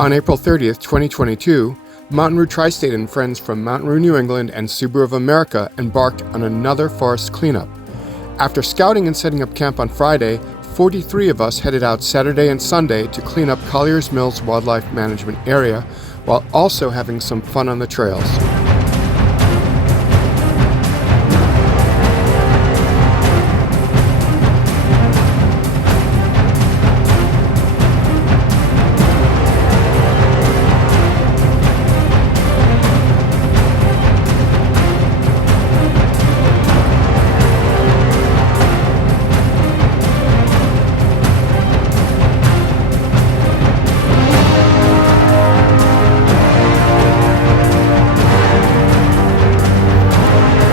On April 30th, 2022, MtnRoo TriState and friends from MtnRoo New England and Subaru of America embarked on another forest cleanup. After scouting and setting up camp on Friday, 43 of us headed out Saturday and Sunday to clean up Colliers Mills Wildlife Management Area, while also having some fun on the trails.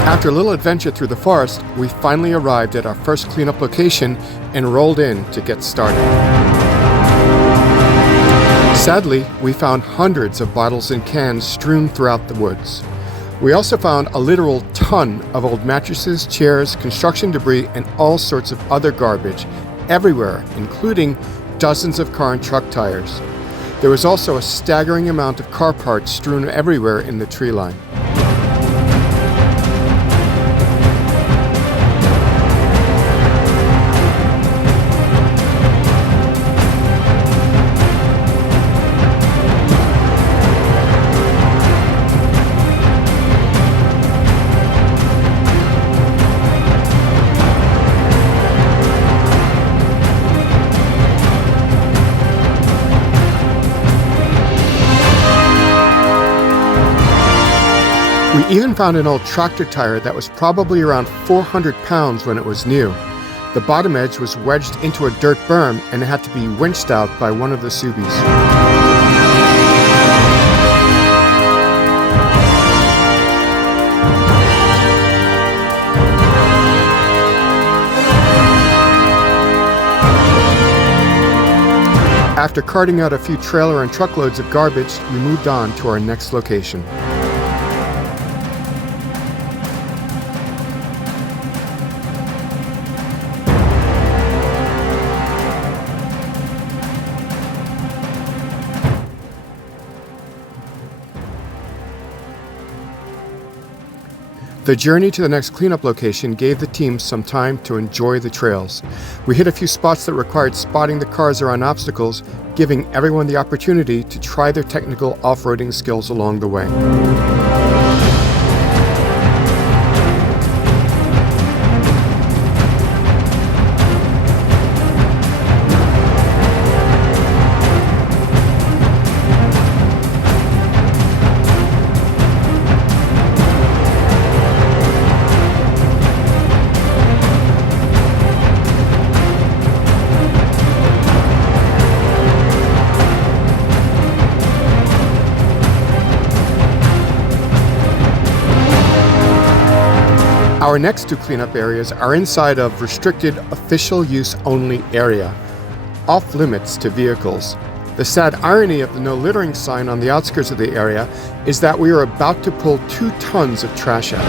After a little adventure through the forest, we finally arrived at our first cleanup location and rolled in to get started. Sadly, we found hundreds of bottles and cans strewn throughout the woods. We also found a literal ton of old mattresses, chairs, construction debris, and all sorts of other garbage everywhere, including dozens of car and truck tires. There was also a staggering amount of car parts strewn everywhere in the tree line. We even found an old tractor tire that was probably around 400 pounds when it was new. The bottom edge was wedged into a dirt berm and it had to be winched out by one of the Subies. After carting out a few trailer and truckloads of garbage, we moved on to our next location. The journey to the next cleanup location gave the team some time to enjoy the trails. We hit a few spots that required spotting the cars around obstacles, giving everyone the opportunity to try their technical off-roading skills along the way. Our next two cleanup areas are inside of restricted official use only area, off limits to vehicles. The sad irony of the no littering sign on the outskirts of the area is that we are about to pull 2 tons of trash out.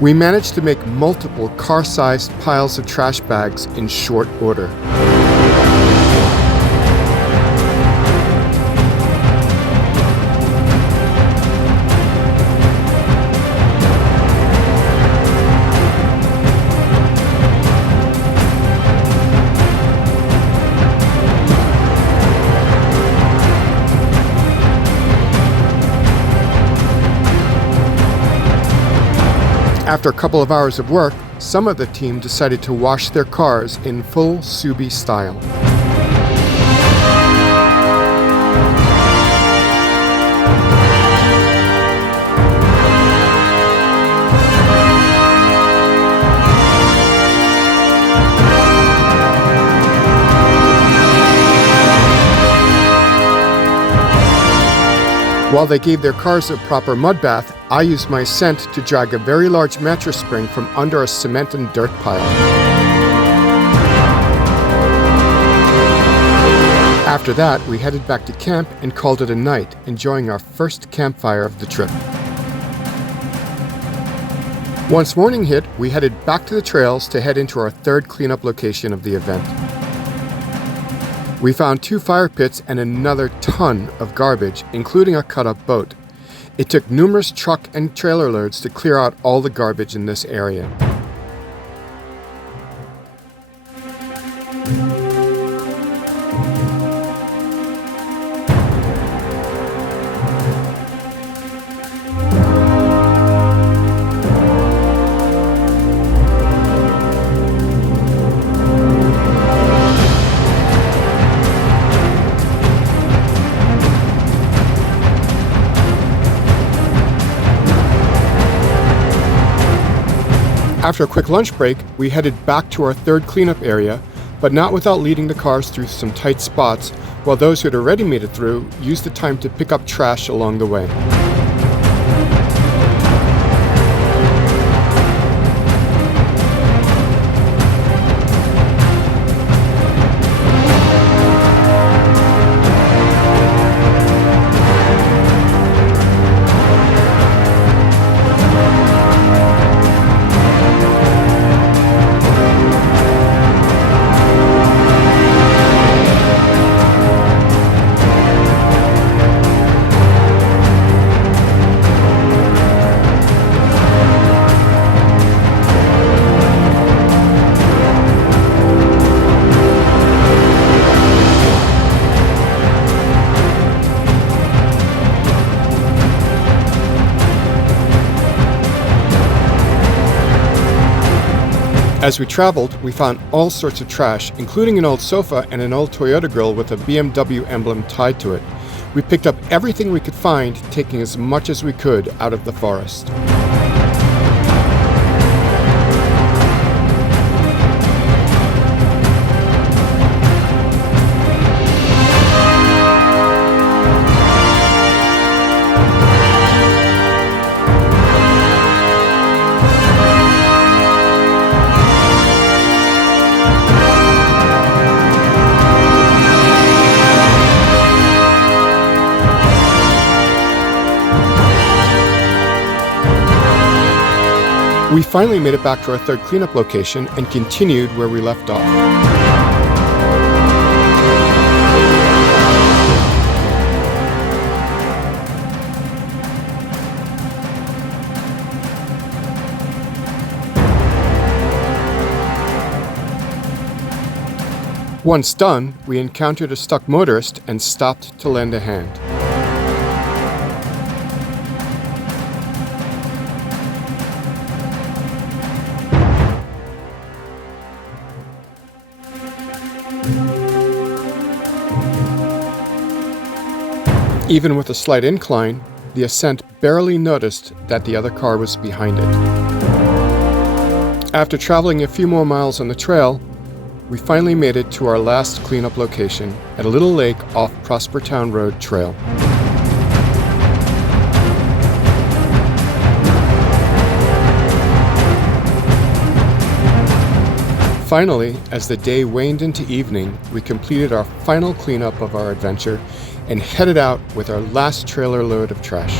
We managed to make multiple car-sized piles of trash bags in short order. After a couple of hours of work, some of the team decided to wash their cars in full Subie style. While they gave their cars a proper mud bath, I used my scent to drag a very large mattress spring from under a cement and dirt pile. After that, we headed back to camp and called it a night, enjoying our first campfire of the trip. Once morning hit, we headed back to the trails to head into our third cleanup location of the event. We found 2 fire pits and another ton of garbage, including a cut-up boat. It took numerous truck and trailer loads to clear out all the garbage in this area. After a quick lunch break, we headed back to our third cleanup area, but not without leading the cars through some tight spots, while those who had already made it through used the time to pick up trash along the way. As we traveled, we found all sorts of trash, including an old sofa and an old Toyota grill with a BMW emblem tied to it. We picked up everything we could find, taking as much as we could out of the forest. We finally made it back to our third cleanup location and continued where we left off. Once done, we encountered a stuck motorist and stopped to lend a hand. Even with a slight incline, the ascent barely noticed that the other car was behind it. After traveling a few more miles on the trail, we finally made it to our last cleanup location at a little lake off Prospertown Road Trail. Finally, as the day waned into evening, we completed our final cleanup of our adventure and headed out with our last trailer load of trash.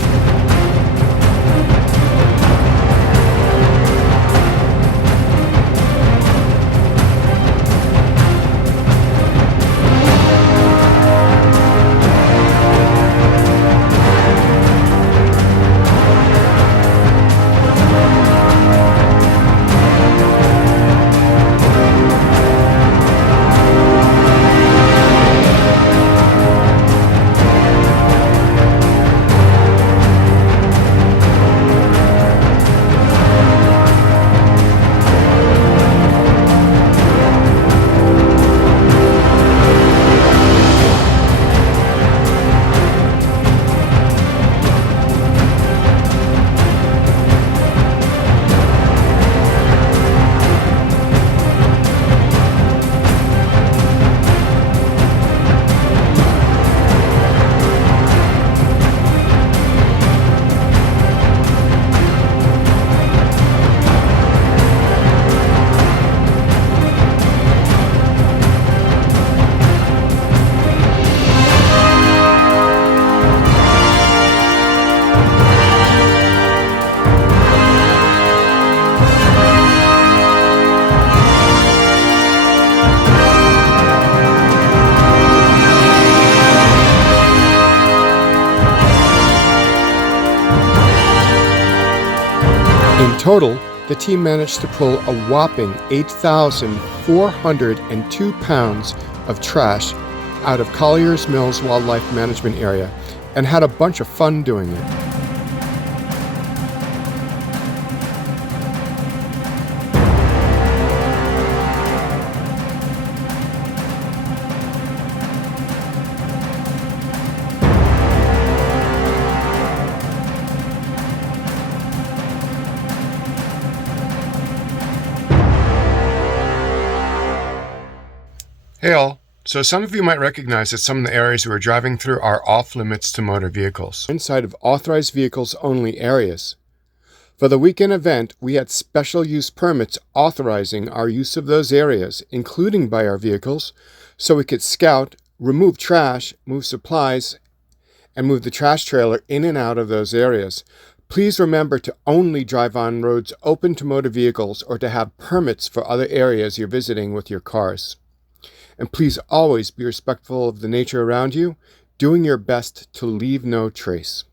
In total, the team managed to pull a whopping 8,402 pounds of trash out of Colliers Mills Wildlife Management Area and had a bunch of fun doing it. Hey all, so some of you might recognize that some of the areas we were driving through are off limits to motor vehicles, inside of authorized vehicles only areas. For the weekend event, we had special use permits authorizing our use of those areas, including by our vehicles, so we could scout, remove trash, move supplies, and move the trash trailer in and out of those areas. Please remember to only drive on roads open to motor vehicles or to have permits for other areas you're visiting with your cars. And please always be respectful of the nature around you, doing your best to leave no trace.